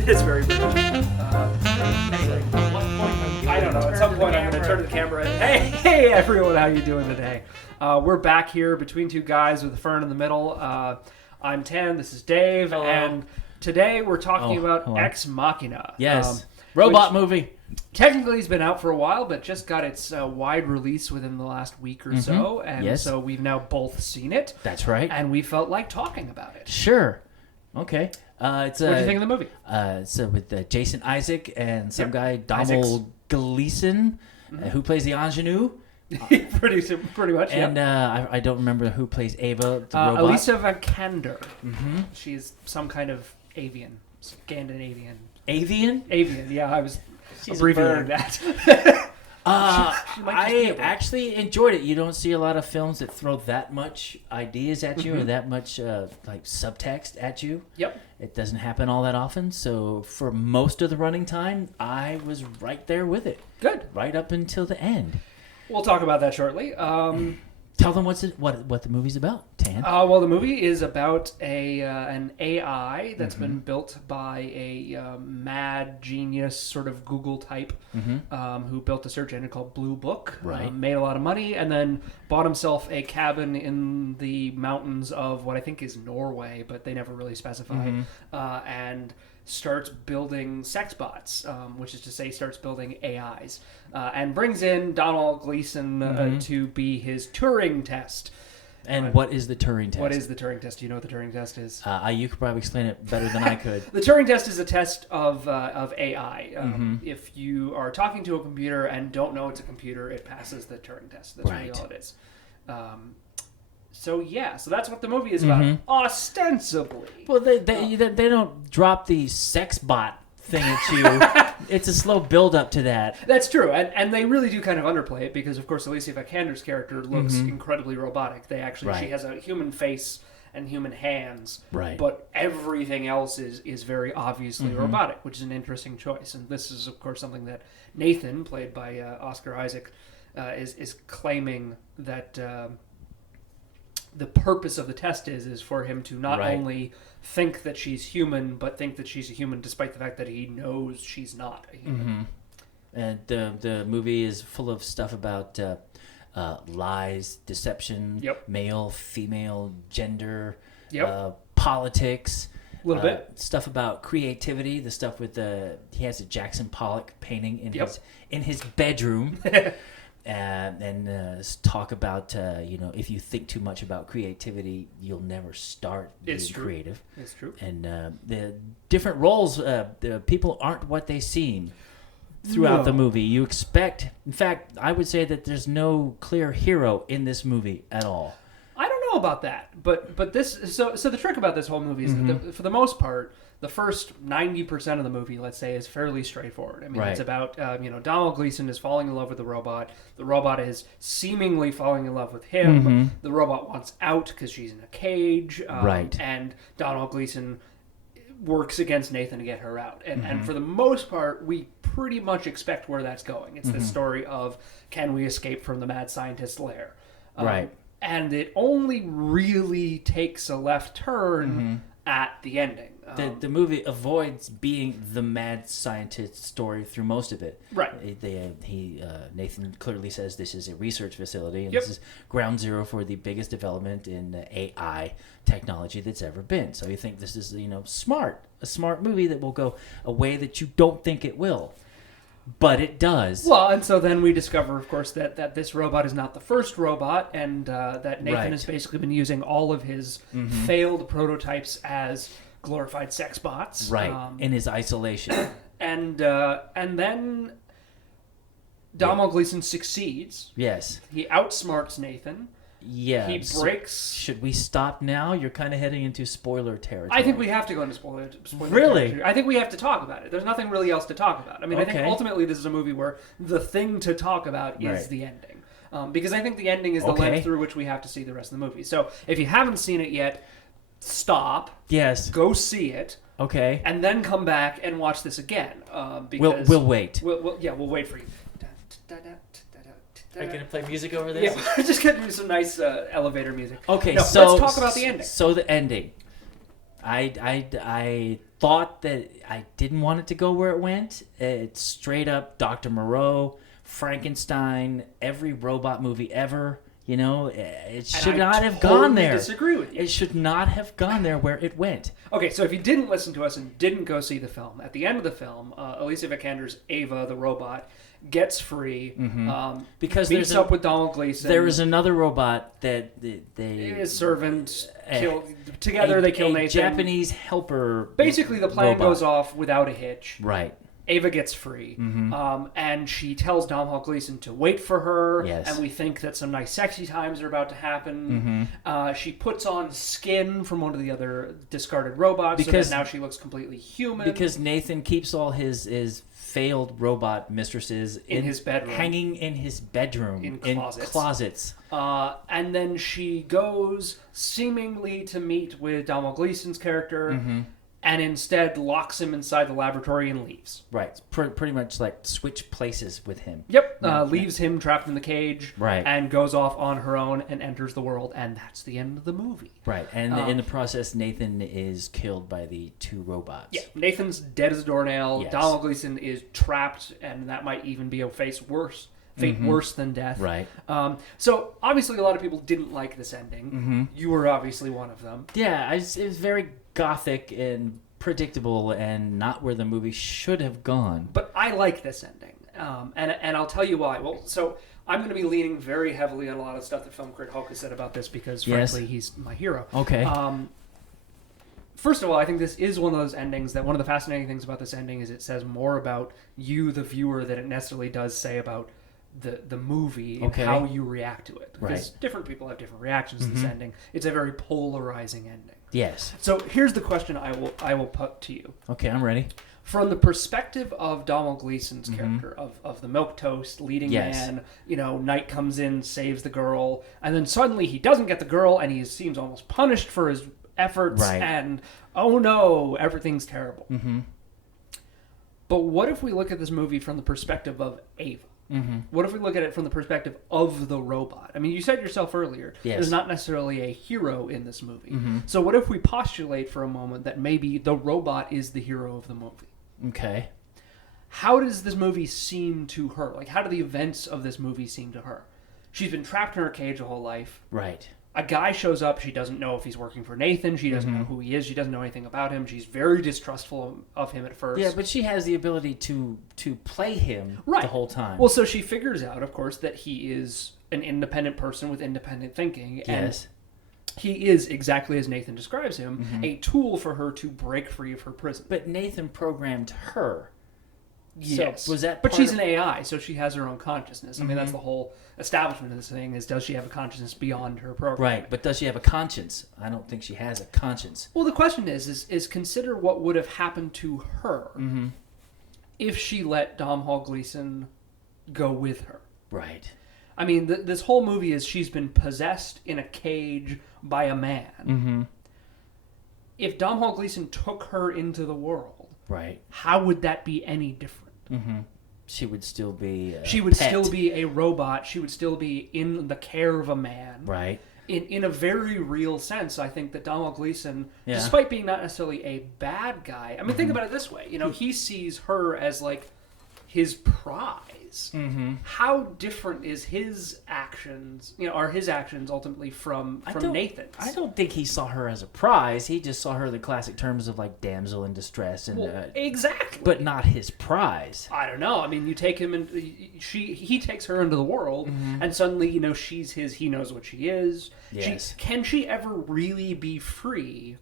It is very British. Anyway, at what point? I don't know. At some point, I'm going to turn to the camera and hey, everyone, how you doing today? We're back here between two guys with a fern in the middle. I'm Tan. This is Dave, Hello. and today we're talking about Ex Machina. Yes, robot movie. Technically, it's been out for a while, but just got its wide release within the last week or so, and so we've now both seen it. That's right. And we felt like talking about it. Sure. Okay. What do you think of the movie? So with Jason Isaac and some guy, Donald Gleason, who plays the ingenue. pretty much, and I don't remember who plays Ava, the robot. Elisa Vikander. She's some kind of avian, Scandinavian. Avian? Avian, yeah, I was She's abbreviating that. I actually enjoyed it. You don't see a lot of films that throw that much ideas at you or that much like subtext at you. Yep. It doesn't happen all that often. So for most of the running time, I was right there with it. Good. Right up until the end. We'll talk about that shortly. Tell them what the movie's about, Tan. Well, the movie is about an AI that's been built by a mad genius sort of Google type who built a search engine called Blue Book. Right. Made a lot of money and then bought himself a cabin in the mountains of what I think is Norway, but they never really specify. And starts building sex bots, which is to say starts building AIs, and brings in Donald Gleason to be his Turing test. And what is the Turing test? What is the Turing test? Do you know what the Turing test is? You could probably explain it better than I could. The Turing test is a test of AI. If you are talking to a computer and don't know it's a computer, it passes the Turing test. That's really all it is. So that's what the movie is about, ostensibly. Well, they don't drop the sex bot thing at you. It's a slow build up to that. That's true, and they really do kind of underplay it because, of course, Alicia Vikander's character looks incredibly robotic. She has a human face and human hands, but everything else is very obviously robotic, which is an interesting choice. And this is, of course, something that Nathan, played by Oscar Isaac, is claiming that. The purpose of the test is for him to not only think that she's human, but think that she's a human despite the fact that he knows she's not a human. And the movie is full of stuff about lies, deception, male, female, gender, politics. A little bit. Stuff about creativity, the stuff with he has a Jackson Pollock painting in his bedroom. And talk about if you think too much about creativity, you'll never start being creative. It's true. And the different roles, the people aren't what they seem throughout the movie. You expect, in fact, I would say that there's no clear hero in this movie at all. I don't know about that, but this so the trick about this whole movie is that for the most part, the first 90% of the movie, let's say, is fairly straightforward. I mean, it's about, Donald Gleason is falling in love with the robot. The robot is seemingly falling in love with him. The robot wants out because she's in a cage. And Donald Gleason works against Nathan to get her out. And for the most part, we pretty much expect where that's going. It's the story of, can we escape from the mad scientist's lair? And it only really takes a left turn at the ending. The movie avoids being the mad scientist story through most of it. Nathan clearly says this is a research facility, and this is ground zero for the biggest development in AI technology that's ever been. So you think this is a smart movie that will go a way that you don't think it will. But it does. Well, and so then we discover, of course, that this robot is not the first robot, and that Nathan has basically been using all of his failed prototypes as glorified sex bots. In his isolation. And then Donald Gleason succeeds. Yes. He outsmarts Nathan. Yeah. He breaks... Should we stop now? You're kind of heading into spoiler territory. I think we have to go into spoiler really? territory. I think we have to talk about it. There's nothing really else to talk about. I mean, I think ultimately this is a movie where the thing to talk about is the ending. Because I think the ending is the lens through which we have to see the rest of the movie. So if you haven't seen it yet, stop. Yes. Go see it. Okay. And then come back and watch this again. Because we'll wait. We'll wait for you. Are you going to play music over this? Yeah, we're just getting some nice elevator music. Okay, no, so let's talk about the ending. So the ending. I thought that I didn't want it to go where it went. It's straight up Dr. Moreau, Frankenstein, every robot movie ever. You know, it should not have gone there. I disagree with you. It should not have gone there where it went. Okay, so if you didn't listen to us and didn't go see the film, at the end of the film, Alicia Vikander's Ava, the robot, gets free, because meets up with Donald Gleason. There is another robot that his servant kill together. They kill Nathan. Japanese helper. Basically, the plan goes off without a hitch. Right. Ava gets free, and she tells Domhnall Gleeson to wait for her, and we think that some nice sexy times are about to happen. She puts on skin from one of the other discarded robots, so that now she looks completely human. Because Nathan keeps all his failed robot mistresses in his bedroom, hanging in his bedroom in closets. And then she goes seemingly to meet with Domhnall Gleeson's character. And instead locks him inside the laboratory and leaves. Right. Pretty much like switch places with him. Yep. Leaves him trapped in the cage. Right. And goes off on her own and enters the world. And that's the end of the movie. Right. And in the process, Nathan is killed by the two robots. Yeah. Nathan's dead as a doornail. Yes. Domhnall Gleeson is trapped. And that might even be a fate worse than death. Right. So obviously a lot of people didn't like this ending. You were obviously one of them. Yeah. It was very gothic and predictable and not where the movie should have gone. But I like this ending. And I'll tell you why. Well, so I'm going to be leaning very heavily on a lot of stuff that Film Crit Hulk has said about this because, frankly, he's my hero. Okay. First of all, I think this is one of those endings that one of the fascinating things about this ending is it says more about you, the viewer, than it necessarily does say about the movie and how you react to it. Because different people have different reactions to this ending. It's a very polarizing ending. Yes. So here's the question I will put to you. Okay, I'm ready. From the perspective of Domhnall Gleeson's character, of the milquetoast leading man, night comes in, saves the girl, and then suddenly he doesn't get the girl, and he seems almost punished for his efforts, and oh no, everything's terrible. But what if we look at this movie from the perspective of Ava? What if we look at it from the perspective of the robot? I mean, you said yourself earlier, there's not necessarily a hero in this movie. So what if we postulate for a moment that maybe the robot is the hero of the movie? Okay. How does this movie seem to her? Like, how do the events of this movie seem to her? She's been trapped in her cage her whole life. Right. A guy shows up. She doesn't know if he's working for Nathan. She doesn't know who he is. She doesn't know anything about him. She's very distrustful of him at first. Yeah, but she has the ability to play him the whole time. Well, so she figures out, of course, that he is an independent person with independent thinking. Yes. And he is, exactly as Nathan describes him, a tool for her to break free of her prison. But Nathan programmed her. Yes. So was that but she's an AI, so she has her own consciousness. I mean, that's the whole establishment of this thing is, does she have a consciousness beyond her program? Right, but does she have a conscience? I don't think she has a conscience. Well, the question is consider what would have happened to her if she let Domhnall Gleeson go with her. Right. I mean, this whole movie is she's been possessed in a cage by a man. If Domhnall Gleeson took her into the world, right, how would that be any different? She would still be a She would pet. still be a robot. She would still be in the care of a man. Right. In a very real sense, I think that Domhnall Gleeson, despite being not necessarily a bad guy, I mean, think about it this way. He sees her as, like, his prize. How different is his actions, are his actions ultimately from Nathan's? I don't think he saw her as a prize. He just saw her in the classic terms of, like, damsel in distress. And exactly. But not his prize. I don't know. I mean, you take him and he takes her into the world, and suddenly, she's his, he knows what she is. Yes. Can she ever really be free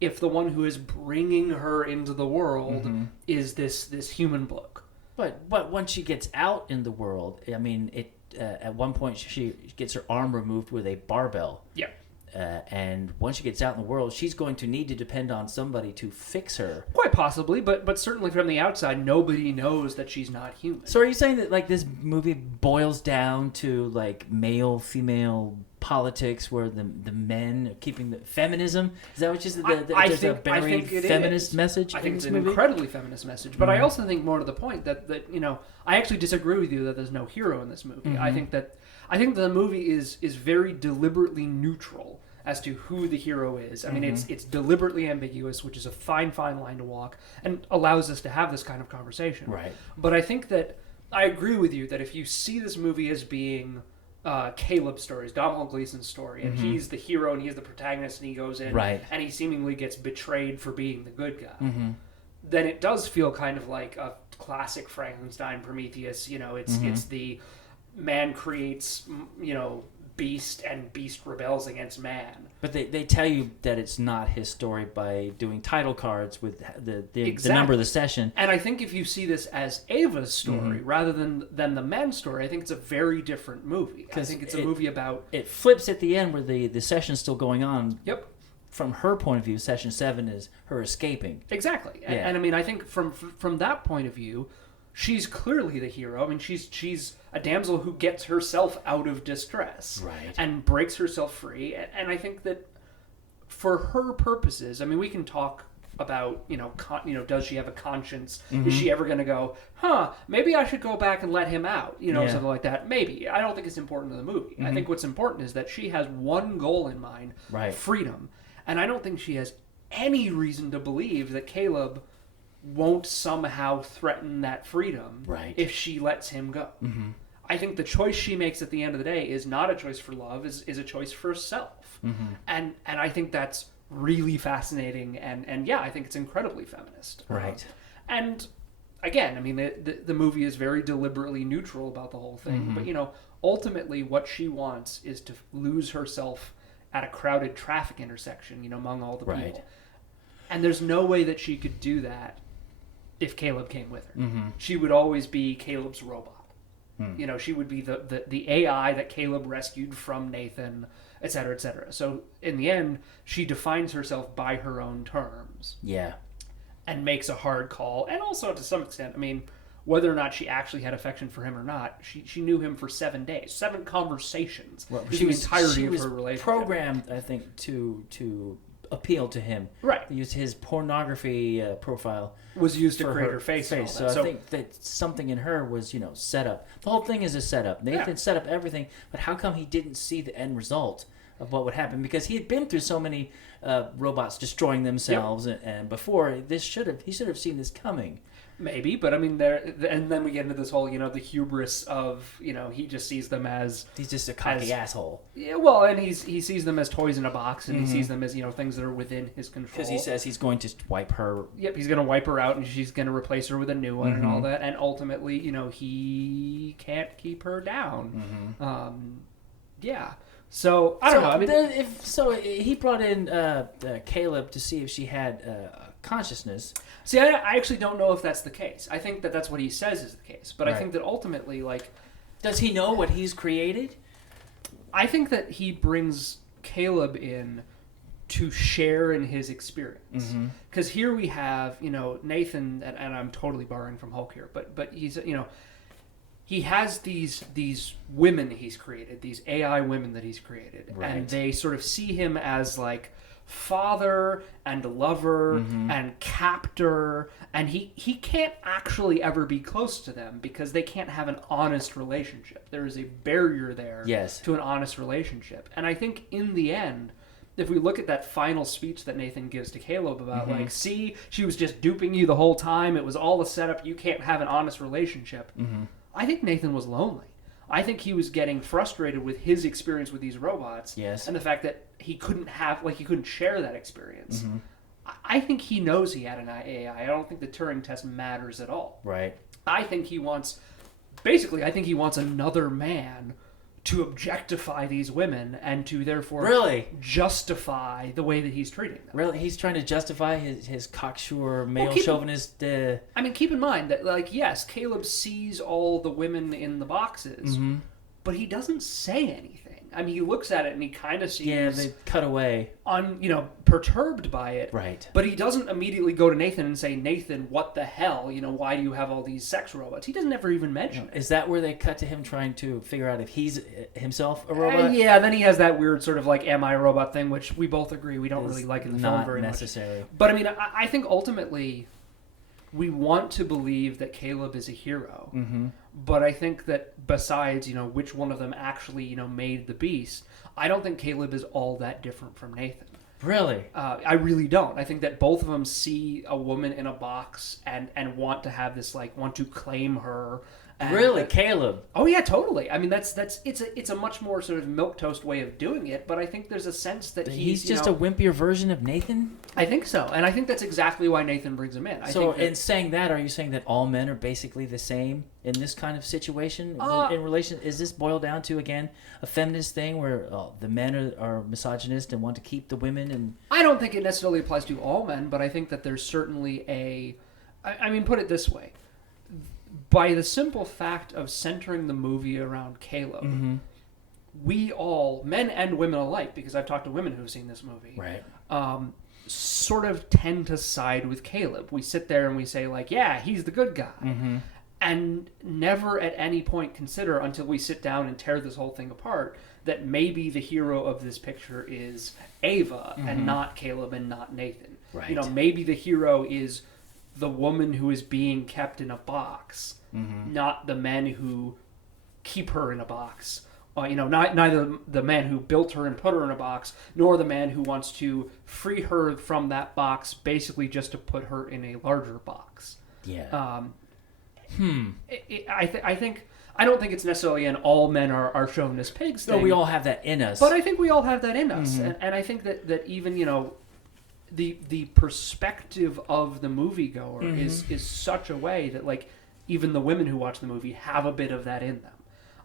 if the one who is bringing her into the world is this human bloke? But once she gets out in the world, I mean, at one point she gets her arm removed with a barbell. Yeah. And once she gets out in the world, she's going to need to depend on somebody to fix her. Quite possibly, but certainly from the outside, nobody knows that she's not human. So are you saying that, like, this movie boils down to, like, male-female politics where the men are keeping the feminism? Is that what you said? I there's think a buried feminist message? I think it's an movie? incredibly feminist message. But I also think more to the point that I actually disagree with you that there's no hero in this movie. I think the movie is very deliberately neutral as to who the hero is. I mean, it's deliberately ambiguous, which is a fine line to walk, and allows us to have this kind of conversation. Right. But I think that I agree with you that if you see this movie as being Caleb's story, Domhnall Gleeson's story, and he's the hero and he's the protagonist, and he goes in and he seemingly gets betrayed for being the good guy, then it does feel kind of like a classic Frankenstein Prometheus. You know, it's the man creates, you know, beast, and beast rebels against man. But they tell you that it's not his story by doing title cards with the number of the session. And I think if you see this as Ava's story rather than the man's story, I think it's a very different movie. I think it's a movie about... It flips at the end where the session's still going on. Yep. From her point of view, session 7 is her escaping. Exactly. Yeah. And I mean, I think from that point of view, she's clearly the hero. I mean, she's a damsel who gets herself out of distress, and breaks herself free. And I think that for her purposes, I mean, we can talk about does she have a conscience? Is she ever going to go, maybe I should go back and let him out? Something like that. Maybe. I don't think it's important to the movie. I think what's important is that she has one goal in mind: freedom. And I don't think she has any reason to believe that Caleb won't somehow threaten that freedom if she lets him go. I think the choice she makes at the end of the day is not a choice for love, is a choice for self. And I think that's really fascinating, and yeah, I think it's incredibly feminist. And again, I mean, the movie is very deliberately neutral about the whole thing, but ultimately what she wants is to lose herself at a crowded traffic intersection, among all the people. And there's no way that she could do that if Caleb came with her. She would always be Caleb's robot. She would be the AI that Caleb rescued from Nathan, et cetera, et cetera. So in the end, she defines herself by her own terms. And makes a hard call. And also, to some extent, I mean, whether or not she actually had affection for him or not, she knew him for 7 days, 7 conversations. Well, the entirety of her relationship. Programmed, I think, to appeal to him. Use his pornography profile was used to create her face. So I think that something in her was, set up. The whole thing is a setup. Nathan set up everything, but how come he didn't see the end result of what would happen? Because he had been through so many robots destroying themselves, and before he should have seen this coming. Maybe, but I mean, and then we get into this whole, the hubris of, he just sees them as... He's just a cocky asshole. Yeah, well, and he sees them as toys in a box, and he sees them as, things that are within his control. Because he says he's going to wipe her... Yep, he's going to wipe her out, and she's going to replace her with a new one and all that, and ultimately, he can't keep her down. So, I don't know. I mean, he brought in Caleb to see if she had... consciousness. See, I actually don't know if that's the case. I think that that's what he says is the case. But I think that ultimately, does he know what he's created? I think that he brings Caleb in to share in his experience. Because here we have, Nathan, and I'm totally borrowing from Hulk here, but he's, he has these women he's created, these AI women that he's created. And they sort of see him as, father and lover and captor, and he can't actually ever be close to them because they can't have an honest relationship. There is a barrier there to an honest relationship. And I think in the end, if we look at that final speech that Nathan gives to Caleb about see, she was just duping you the whole time, it was all a setup, you can't have an honest relationship. I think Nathan was lonely. I think he was getting frustrated with his experience with these robots, and the fact that he couldn't share that experience. I think he knows he had an AI. I don't think the Turing test matters at all. I think he wants another man to objectify these women and to therefore justify the way that he's treating them. Really? He's trying to justify his cocksure male chauvinist... I mean, keep in mind that, yes, Caleb sees all the women in the boxes, but he doesn't say anything. I mean, he looks at it and he kind of seems... Yeah, they cut away. Perturbed by it. But he doesn't immediately go to Nathan and say, Nathan, what the hell? Why do you have all these sex robots? He doesn't ever even mention it. Is that where they cut to him trying to figure out if he's himself a robot? Yeah, then he has that weird sort of am I a robot thing, which we both agree we don't really like in the film very necessary. Much. But I mean, I think ultimately we want to believe that Caleb is a hero. But I think that besides, which one of them actually, made the beast, I don't think Caleb is all that different from Nathan. Really? I really don't. I think that both of them see a woman in a box and want to have this, want to claim her. Really, Caleb? Oh yeah, totally. I mean, it's a much more sort of milquetoast way of doing it, but I think there's a sense that he's just a wimpier version of Nathan. I think so, and I think that's exactly why Nathan brings him in. In saying that, are you saying that all men are basically the same in this kind of situation? In relation, is this boiled down to again a feminist thing where the men are misogynist and want to keep the women? And I don't think it necessarily applies to all men, but I think that there's certainly I mean, put it this way. By the simple fact of centering the movie around Caleb, we all, men and women alike, because I've talked to women who've seen this movie, right, sort of tend to side with Caleb. We sit there and we say, yeah, he's the good guy. And never at any point consider, until we sit down and tear this whole thing apart, that maybe the hero of this picture is Ava and not Caleb and not Nathan. Right. Maybe the hero is the woman who is being kept in a box, not the men who keep her in a box. Neither the man who built her and put her in a box, nor the man who wants to free her from that box, basically just to put her in a larger box. Yeah. I don't think it's necessarily an all men are chauvinist pigs thing. No, we all have that in us. But I think we all have that in us, and I think that even the perspective of the moviegoer is such a way that even the women who watch the movie have a bit of that in them.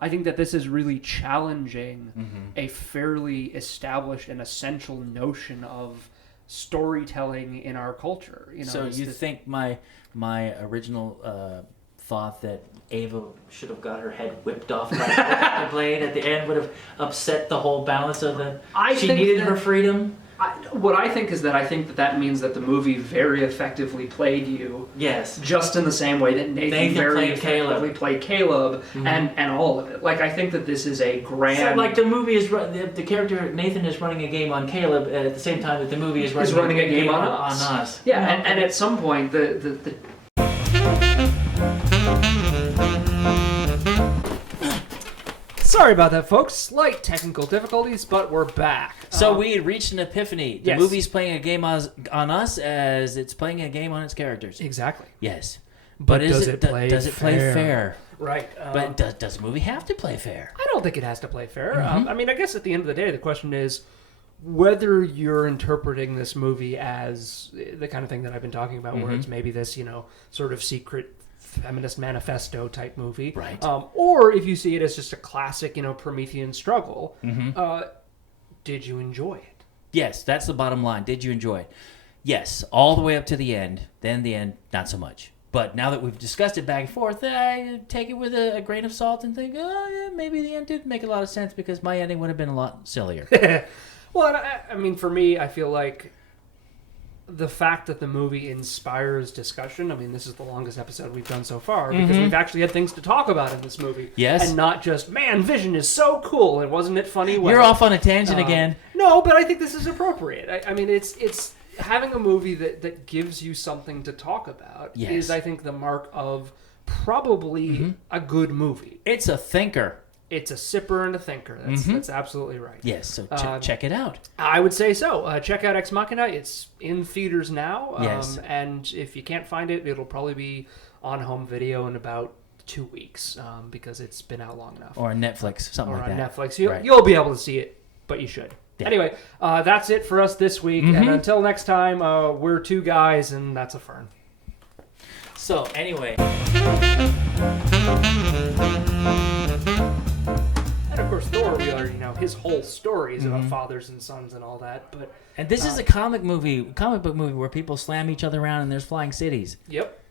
I think that this is really challenging a fairly established and essential notion of storytelling in our culture. So you think my original thought that Ava should have got her head whipped off by the blade at the end would have upset the whole balance of the... She needed her freedom? What I think is that that means that the movie very effectively played you. Yes. Just in the same way that Nathan very effectively played Caleb and all of it. I think that this is a grand... So, the movie is... The character Nathan is running a game on Caleb at the same time that the movie is running a game on us. Yeah, and at some point, the Sorry about that, folks. Slight technical difficulties, but we're back. So we had reached an epiphany. The movie's playing a game on us as it's playing a game on its characters. Exactly. Yes. But does it play fair? Right. But does the movie have to play fair? I don't think it has to play fair. I mean, I guess at the end of the day, the question is whether you're interpreting this movie as the kind of thing that I've been talking about, where it's maybe this, sort of secret feminist manifesto type movie, right? Or if you see it as just a classic, Promethean struggle. Did you enjoy it? Yes, that's the bottom line. Did you enjoy it? Yes, all the way up to the end. Then the end, not so much. But now that we've discussed it back and forth, I take it with a grain of salt and think, maybe the end did make a lot of sense because my ending would have been a lot sillier. Well, I mean, for me, I feel like the fact that the movie inspires discussion, I mean, this is the longest episode we've done so far because we've actually had things to talk about in this movie. Yes. And not just, man, Vision is so cool, and wasn't it funny? You're off on a tangent again. No, but I think this is appropriate. I mean, it's having a movie that gives you something to talk about is, I think, the mark of probably a good movie. It's a thinker. It's a sipper and a thinker. That's absolutely right. Yes, so check it out. I would say so. Check out Ex Machina. It's in theaters now. Yes. And if you can't find it, it'll probably be on home video in about 2 weeks because it's been out long enough. Or on Netflix, something like that. Or on Netflix. You'll be able to see it, but you should. Yeah. Anyway, that's it for us this week. And until next time, we're two guys, and that's a fern. So, anyway... And of course, Thor, we already know his whole story is about fathers and sons and all that. But this is a comic book movie where people slam each other around and there's flying cities. Yep.